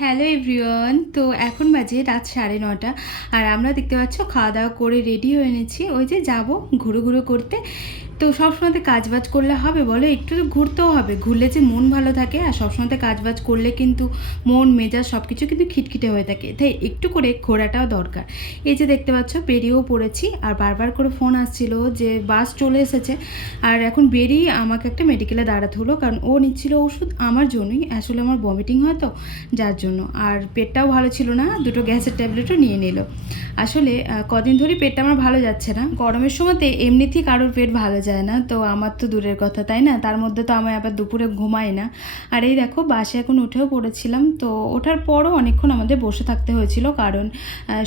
Hello everyone. তো এখন বাজে রাত 9:30 আর আমরা দেখতে পাচ্ছ খাওয়া দাওয়া করে রেডি হয়ে নিচ্ছি। ওই যে যাবো ঘুরো ঘুরো করতে। তো সবসময় কাজবাজ করলে হবে বলো, একটু তো ঘুরতেও হবে, ঘুরলে যে মন ভালো থাকে। আর সবসময় কাজবাজ করলে কিন্তু মন মেজাজ সব কিছু কিন্তু খিটখিটে হয়ে থাকে, তাই একটু করে ঘোরাটাও দরকার। এই যে দেখতে পাচ্ছ বেরিয়েও পড়েছি, আর বারবার করে ফোন আসছিল যে বাস চলে এসেছে। আর এখন বেরিয়ে আমাকে একটা মেডিকেলে দাঁড়াতে হলো, কারণ ও নিচ্ছিল ওষুধ আমার জন্যই। আসলে আমার ভমিটিং হয় তো, যার জন্য। আর পেটটাও ভালো ছিল না, দুটো গ্যাসের ট্যাবলেটও নিয়ে নিল। আসলে কদিন ধরেই পেটটা আমার ভালো যাচ্ছে না। গরমের সময়তে এমনিতেই কারোর পেট ভালো যায় না, তো আমার তো দূরের কথা, তাই না? তার মধ্যে তো আমি আবার দুপুরে ঘুমাই না। আর এই দেখো বাসে এখন উঠেও পড়েছিলাম। তো ওঠার পরও অনেকক্ষণ আমাদের বসে থাকতে হয়েছিল, কারণ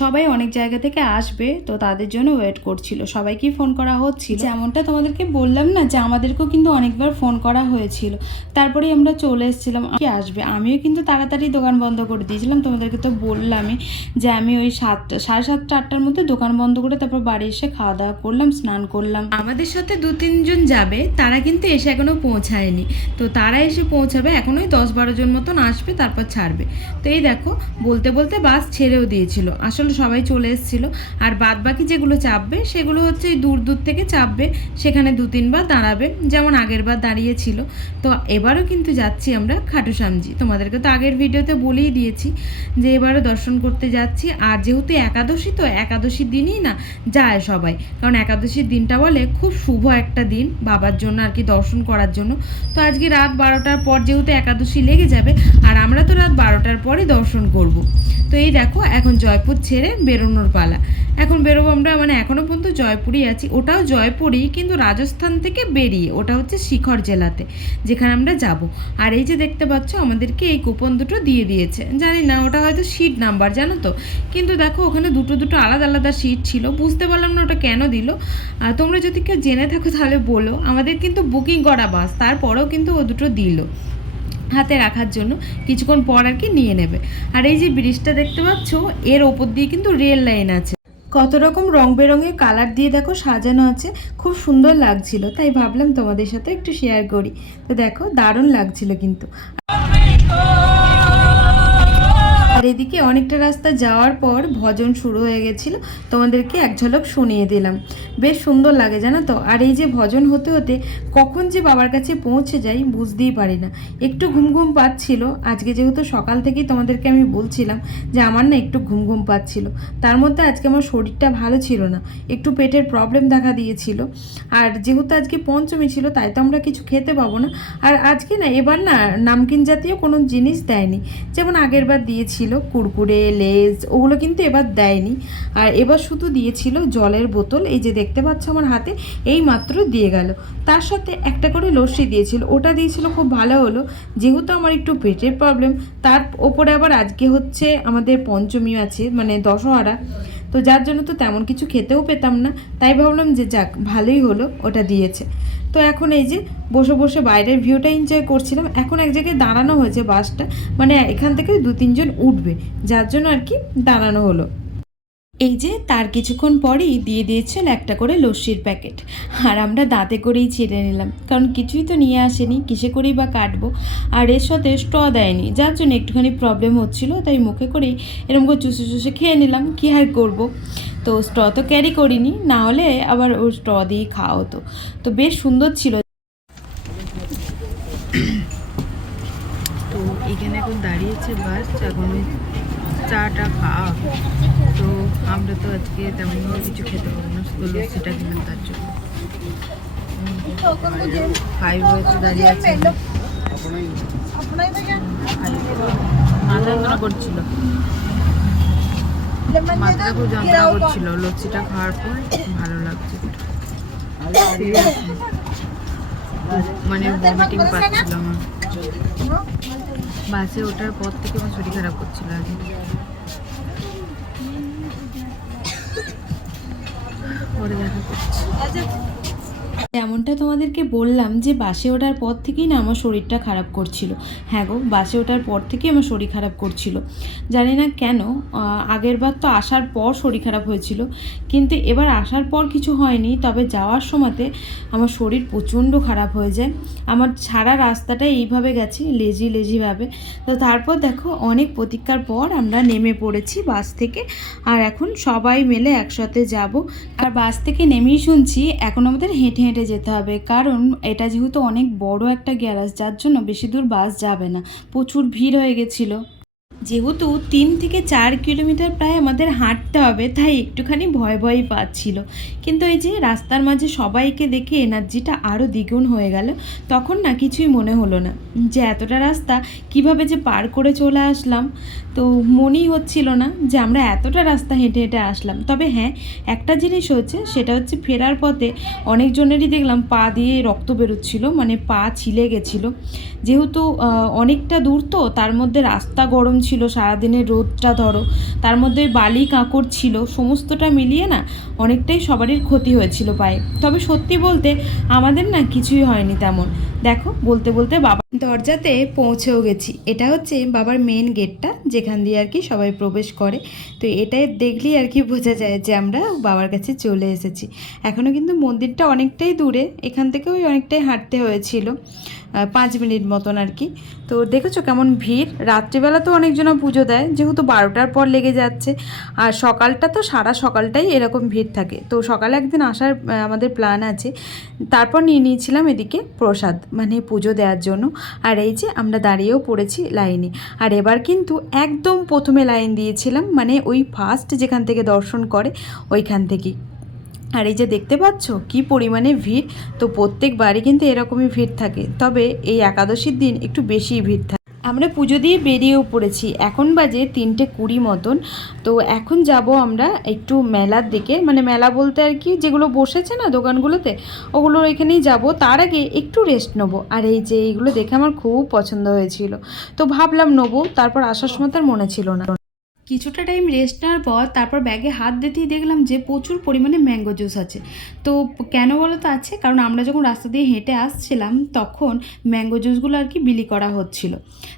সবাই অনেক জায়গা থেকে আসবে, তো তাদের জন্য ওয়েট করছিল। সবাইকেই ফোন করা হচ্ছিল, যেমনটা তোমাদেরকে বললাম না যে আমাদেরকেও কিন্তু অনেকবার ফোন করা হয়েছিল। তারপরেই আমরা চলে এসেছিলাম। কি আসবে, আমিও কিন্তু তাড়াতাড়ি দোকান বন্ধ করে দিয়েছিলাম। তোমাদেরকে তো বললামই যে আমি ওই 7টা, 7:30, 8টার মধ্যে দোকান বন্ধ করে তারপর বাড়ি এসে খাওয়া দাওয়া করলাম, স্নান করলাম। আমাদের সাথে 2-3 জন যাবে, তারা কিন্তু এসে এখনও পৌঁছায়নি। তো তারা এসে পৌঁছাবে, এখনোই 10-12 জন মতন আসবে, তারপর ছাড়বে। তো এই দেখো বলতে বলতে বাস ছেড়েও দিয়েছিল। আসলে সবাই চলে এসেছিল। আর বাদ বাকি যেগুলো চাপবে সেগুলো হচ্ছে দূর দূর থেকে চাপবে, সেখানে 2-3 বার দাঁড়াবে, যেমন আগের বার দাঁড়িয়েছিল। তো এবারও কিন্তু যাচ্ছি আমরা খাটুশ্যামজি। তোমাদেরকে তো আগের ভিডিওতে বলেই দিয়েছি যে এবারও দর্শন করতে যাচ্ছি। আর যেহেতু একাদশী, তো একাদশীর দিনই না যায় সবাই, কারণ একাদশীর দিনটা বলে খুব শুভ একটা দিন বাবার জন্য আর কি, দর্শন করার জন্য। তো আজকে রাত 12টার পর যেহেতু একাদশী লেগে যাবে, আর আমরা তো রাত 12টার পরে দর্শন করব। তো এই দেখো এখন জয়পুর ছেড়ে বেরোনোর পালা। এখন বেরোবো আমরা, মানে এখনও পর্যন্ত জয়পুরেই আছি। ওটাও জয়পুরই, কিন্তু রাজস্থান থেকে বেরিয়ে। ওটা হচ্ছে শিখর জেলাতে, যেখানে আমরা যাব। আর এই যে দেখতে পাচ্ছ আমাদেরকে এই কুপন দুটো দিয়ে দিয়েছে। জানি না ওটা হয়তো সিট নাম্বার, জানো তো। কিন্তু দেখো ওখানে দুটো দুটো আলাদা আলাদা সিট ছিল, বুঝতে পারলাম না ওটা কেন দিল। তোমরা যদি কেউ জেনে থাকো তাহলে বলো। আমাদের কিন্তু বুকিং করা বাস, তারপরেও কিন্তু ও দুটো দিল হাতে রাখার জন্য, কিছুক্ষণ পর আর কি নিয়ে নেবে। আর এই যে ব্রিজটা দেখতে পাচ্ছ, এর ওপর দিয়ে কিন্তু রেল লাইন আছে। কত রকম রং বেরঙের কালার দিয়ে দেখো সাজানো আছে, খুব সুন্দর লাগছিল। তাই ভাবলাম তোমাদের সাথে একটু শেয়ার করি। তো দেখো দারুণ লাগছিল কিন্তু। আর এদিকে অনেকটা রাস্তা যাওয়ার পর ভজন শুরু হয়ে গেছিলো, তোমাদেরকে এক ঝলক শুনিয়ে দিলাম। বেশ সুন্দর লাগে জানো তো। আর এই যে ভজন হতে হতে কখন যে বাবার কাছে পৌঁছে যাই বুঝতেই পারি না। একটু ঘুম ঘুম পাচ্ছিল আজকে, যেহেতু সকাল থেকেই তোমাদেরকে আমি বলছিলাম যে আমার না একটু ঘুম ঘুম পাচ্ছিল। তার মধ্যে আজকে আমার শরীরটা ভালো ছিল না, একটু পেটের প্রবলেম দেখা দিয়েছিল। আর যেহেতু আজকে পঞ্চমী ছিল, তাই তো আমরা কিছু খেতে পাবো না। আর আজকে না এবার না নামকিন জাতীয় কোনো জিনিস দেয়নি, যেমন আগের বার দিয়েছিল কুরকুরে, লেজ, ওগুলো কিন্তু এবার দেয়নি। আর এবার শুধু দিয়েছিল জলের বোতল, এই যে দেখতে পাচ্ছ আমার হাতে, এই মাত্র দিয়ে গেল। তার সাথে একটা করে লস্যি দিয়েছিল, ওটা দিয়েছিল, খুব ভালো হলো। যেহেতু আমার একটু পেটের প্রবলেম, তার ওপরে আবার আজকে হচ্ছে আমাদের পঞ্চমী আছে, মানে দশহরা, তো যার জন্য তো তেমন কিছু খেতেও পেতাম না। তাই ভাবলাম যে যাক ভালোই হলো ওটা দিয়েছে। তো এখন এই যে বসে বসে বাইরের ভিউটা এনজয় করছিলাম। এখন এক জায়গায় দাঁড়ানো হয়েছে বাসটা, মানে এখান থেকে 2-3 জন উঠবে, যার জন্য আর কি দাঁড়ানো হলো। এই যে তার কিছুক্ষণ পরেই দিয়ে দিয়েছিল একটা করে লস্যির প্যাকেট। আর আমরা দাঁতে করেই ছেড়ে নিলাম, কারণ কিছুই তো নিয়ে আসেনি, কিসে করেই বা কাটবো। আর এর সাথে স্ট্র দেয়নি, যার জন্য একটুখানি প্রবলেম হচ্ছিল। তাই মুখে করেই এরকম করে চুষে চুষে খেয়ে নিলাম, কী আর করবো। তো স্ট্র তো ক্যারি করিনি, না হলে আবার ওই স্ট্র দিয়েই খাওয়া হতো। তো বেশ সুন্দর ছিল। তো এখানে এখন দাঁড়িয়েছে বাস, এখন ওই চাটা খাওয়া। তো আমরা তো আজকে তেমন কিছু খেতে পারবো না, শুধু লস্যিটা খেলাম তার জন্য। 5 হয়েছে দাঁড়িয়ে আছে, মাথা যন্ত্রণা করছিল, মাথাটা খুব যন্ত্রণা করছিল। লস্যিটা খাওয়ার পর ভালো লাগছে, মানে ভমিটিং পাচ্ছিল আমার। বাসে ওঠার পর থেকে আমার শরীর খারাপ করছিল আগে। পরে দেখা করছি। যেমনটা তোমাদেরকে বললাম যে বাসে ওঠার পর থেকেই না আমার শরীরটা খারাপ করছিল। হ্যাঁ গো, বাসে ওঠার পর থেকেই আমার শরীর খারাপ করছিল, জানি না কেন। আগের বার তো আসার পর শরীর খারাপ হয়েছিল, কিন্তু এবার আসার পর কিছু হয়নি, তবে যাওয়ার সময়তে আমার শরীর প্রচণ্ড খারাপ হয়ে যায়। আমার সারা রাস্তাটাই এইভাবে গেছে, লেজিভাবে। তো তারপর দেখো অনেক প্রতীক্ষার পর আমরা নেমে পড়েছি বাস থেকে, আর এখন সবাই মিলে একসাথে যাব। আর বাস থেকে নেমেই শুনছি এখন আমাদের হেঁটে হেঁটে যেতে হবে, কারণ এটা যেহেতু অনেক বড় একটা গ্যারেজ, যার জন্য বেশি দূর বাস যাবে না, প্রচুর ভিড় হয়ে গেছিলো। যেহেতু 3 থেকে 4 কিলোমিটার প্রায় আমাদের হাঁটতে হবে, তাই একটুখানি ভয়ই পাচ্ছিল। কিন্তু এই যে রাস্তার মাঝে সবাইকে দেখে এনার্জিটা আরও দ্বিগুণ হয়ে গেল। তখন না কিছুই মনে হলো না যে এতটা রাস্তা কিভাবে যে পার করে চলে আসলাম। তো মনেই হচ্ছিল না যে আমরা এতটা রাস্তা হেঁটে হেঁটে আসলাম। তবে হ্যাঁ, একটা জিনিস হচ্ছে, সেটা হচ্ছে ফেরার পথে অনেকজনেরই দেখলাম পা দিয়ে রক্ত বেরোচ্ছিল, মানে পা ছিলে গেছিলো। যেহেতু অনেকটা দূর, তো তার মধ্যে রাস্তা গরম ছিল, সারাদিনের রোদটা ধরো, তার মধ্যে বালি কাঁকড় ছিল, সমস্তটা মিলিয়ে না অনেকটাই সবারই ক্ষতি হয়েছিল পায়ে। তবে সত্যি বলতে আমাদের না কিছুই হয়নি তেমন। দেখো বলতে বলতে বাবা দরজাতে পৌঁছেও গেছি। এটা হচ্ছে বাবার মেন গেটটা, যেখান দিয়ে আর কি সবাই প্রবেশ করে। তো এটাই দেখলেই আর কি বোঝা যায় যে আমরা বাবার কাছে চলে এসেছি। এখনও কিন্তু মন্দিরটা অনেকটাই দূরে, এখান থেকেও অনেকটাই হাঁটতে হয়েছিল, 5 মিনিট মতন আর কি। তো দেখেছো কেমন ভিড়। রাত্রিবেলা তো অনেকজন পুজো দেয়, যেহেতু 12টার পর লেগে যাচ্ছে, আর সকালটা তো সারা সকালটাই এরকম ভিড় থাকে। তো সকালে একদিন আসার আমাদের প্ল্যান আছে। তারপর নিয়ে নিয়েছিলাম এদিকে প্রসাদ, মানে পুজো দেওয়ার জন্য। আর এই যে আমরা দাঁড়িয়েও পড়েছি লাইনে। আর এবার কিন্তু একদম প্রথমে লাইন দিয়েছিলাম, মানে ওই ফার্স্ট যেখান থেকে দর্শন করে ওইখান থেকেই। আর এই যে দেখতে পাচ্ছ কি পরিমাণে ভিড়। তো প্রত্যেকবারই কিন্তু এরকমই ভিড় থাকে, তবে এই একাদশীর দিন একটু বেশিই ভিড় থাকে। আমরা পুজো দিয়ে বেরিয়েও পড়েছি, এখন বাজে 3:20 মতন। তো এখন যাব আমরা একটু মেলার দিকে, মানে মেলা বলতে আর কি যেগুলো বসেছে না দোকানগুলোতে, ওগুলোর এখানেই যাব। তার আগে একটু রেস্ট নেবো। আর এই যে এইগুলো দেখে আমার খুব পছন্দ হয়েছিল, তো ভাবলাম নেবো। তারপর আসার সময় তার মনে ছিল না। কিছুটা টাইম রেস্ট নেওয়ার পর তারপর ব্যাগে হাত দিতেই দেখলাম যে প্রচুর পরিমাণে ম্যাঙ্গো জুস আছে। তো কেন বলো তো আছে, কারণ আমরা যখন রাস্তা দিয়ে হেঁটে আসছিলাম তখন ম্যাঙ্গো জুসগুলো আর কি বিলি করা হচ্ছিল,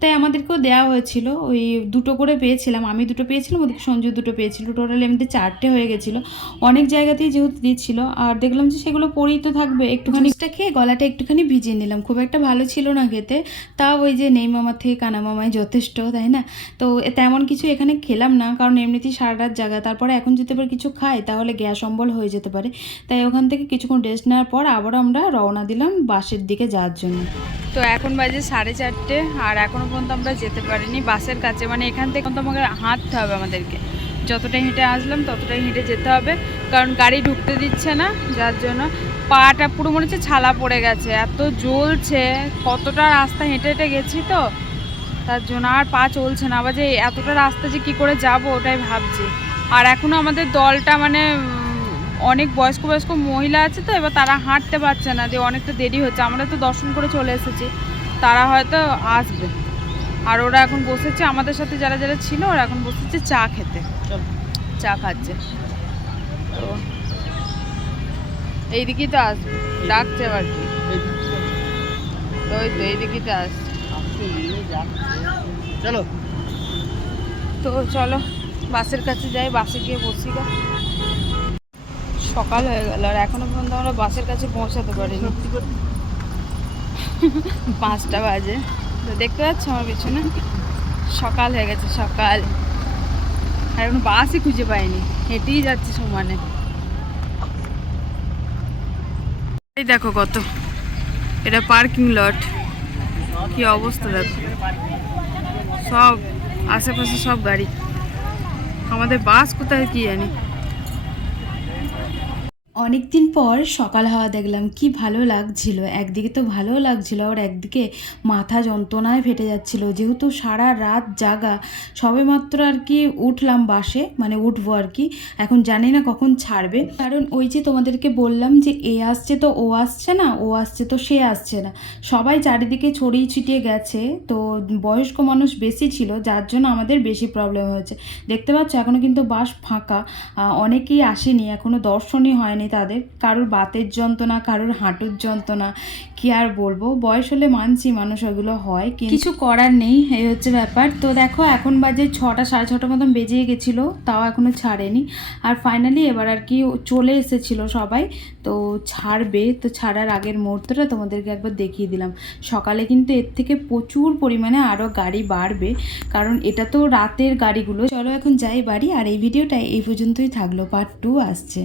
তাই আমাদেরকেও দেওয়া হয়েছিল। ওই 2টো করে পেয়েছিলাম, আমি 2টো পেয়েছিলাম, ওদিকে সঞ্জু 2টো পেয়েছিল, টোটালি আমাদের 4টে হয়ে গেছিলো। অনেক জায়গাতেই যেহেতু দিচ্ছিল, আর দেখলাম যে সেগুলো পরেই তো থাকবে, একটুখানিটা খেয়ে গলাটা একটুখানি ভিজিয়ে নিলাম। খুব একটা ভালো ছিল না খেতে, তাও ওই যে নেই মামার থেকে কানা মামায় যথেষ্ট, তাই না? তো তেমন কিছু এখানে খেলাম না, কারণ এমনিতেই সারা রাত জায়গা। তারপরে এখন যদি এবার কিছু খাই তাহলে গ্যাস অম্বল হয়ে যেতে পারে, তাই ওখান থেকে কিছুক্ষণ রেস্ট নেওয়ার পর আবারও আমরা রওনা দিলাম বাসের দিকে যাওয়ার জন্য। তো এখন বাজে 4:30, আর এখনও পর্যন্ত আমরা যেতে পারিনি বাসের কাছে। মানে এখান থেকে তো আমাকে হাঁটতে হবে, আমাদেরকে যতটাই হেঁটে আসলাম ততটাই হেঁটে যেতে হবে, কারণ গাড়ি ঢুকতে দিচ্ছে না, যার জন্য পাটা পুরো মনে হচ্ছে ছালা পড়ে গেছে, এত জ্বলছে। কতটা রাস্তা হেঁটে হেঁটে গেছি, তো তার জন্য আর পা চলছে না। আবার যে এতটা রাস্তা যে কী করে যাব ওটাই ভাবছি। আর এখনও আমাদের দলটা মানে অনেক বয়স্ক বয়স্ক মহিলা আছে, তো এবার তারা হাঁটতে পারছে না, দিয়ে অনেকটা দেরি হচ্ছে। আমরা তো দর্শন করে চলে এসেছি, তারা হয়তো আসবে। আর ওরা এখন বসেছে আমাদের সাথে, যারা যারা ছিল ওরা এখন বসেছে চা খেতে, চা খাচ্ছে। তো এইদিকেই তো আসবে, ডাকছে আবার কি, ওই তো এইদিকেই তো আসছে। চলো তো চলো বাসের কাছে যাই, বাসে গিয়ে বসি গা। সকাল হয়ে গেল আর এখনো পর্যন্ত আমরা বাসের কাছে পৌঁছাতে পারিনি। 5টা বাজে। তো দেখতে পাচ্ছ আমার পিছনে সকাল হয়ে গেছে, সকাল। আর এখন বাসই খুঁজে পাইনি, হেঁটেই যাচ্ছি সমানে। এই দেখো কত, এটা পার্কিং লট, কি অবস্থা দেখো, সব আশেপাশে সব গাড়ি। আমাদের বাস কোথায় কি জানি। অনেক দিন পর সকাল হওয়া দেখলাম, কি ভালো লাগছিল। একদিকে তো ভালো লাগছিল, আর একদিকে মাথা যন্ত্রণায় ফেটে যাচ্ছিল, যেহেতু সারা রাত জাগা। সবে মাত্র আর কি উঠলাম বাসে, মানে উঠবো আর কি, এখন জানি না কখন ছাড়বে। কারণ ওই যে তোমাদেরকে বললাম যে এ আসছে তো ও আসছে না, ও আসছে তো সে আসছে না, সবাই চারিদিকে ছড়িয়ে ছিটিয়ে গেছে। তো বয়স্ক মানুষ বেশি ছিল, যার জন্য আমাদের বেশি প্রবলেম হয়েছে। দেখতে পাচ্ছ এখনও কিন্তু বাস ফাঁকা, অনেকেই আসেনি, এখনও দর্শনই হয়নি। তাদের, কারোর বাতের যন্ত্রণা, কারোর হাঁটুর যন্ত্রণা, কি আর বলবো, বয়স হলে মানছি মানুষ ওগুলো হয়, কিছু করার নেই, এই হচ্ছে ব্যাপার। তো দেখো এখন বাজে 6টা 6:30 মতন বেজে গেছিলো, তাও এখনও ছাড়েনি। আর ফাইনালি এবার আর কি চলে এসেছিলো সবাই, তো ছাড়বে, তো ছাড়ার আগের মুহূর্তটা তোমাদেরকে একবার দেখিয়ে দিলাম। সকালে কিন্তু এর থেকে প্রচুর পরিমাণে আরও গাড়ি বাড়বে, কারণ এটা তো রাতের গাড়িগুলো। চলো এখন যাই বাড়ি, আর এই ভিডিওটা এই পর্যন্তই থাকলো, পার্ট 2 আসছে।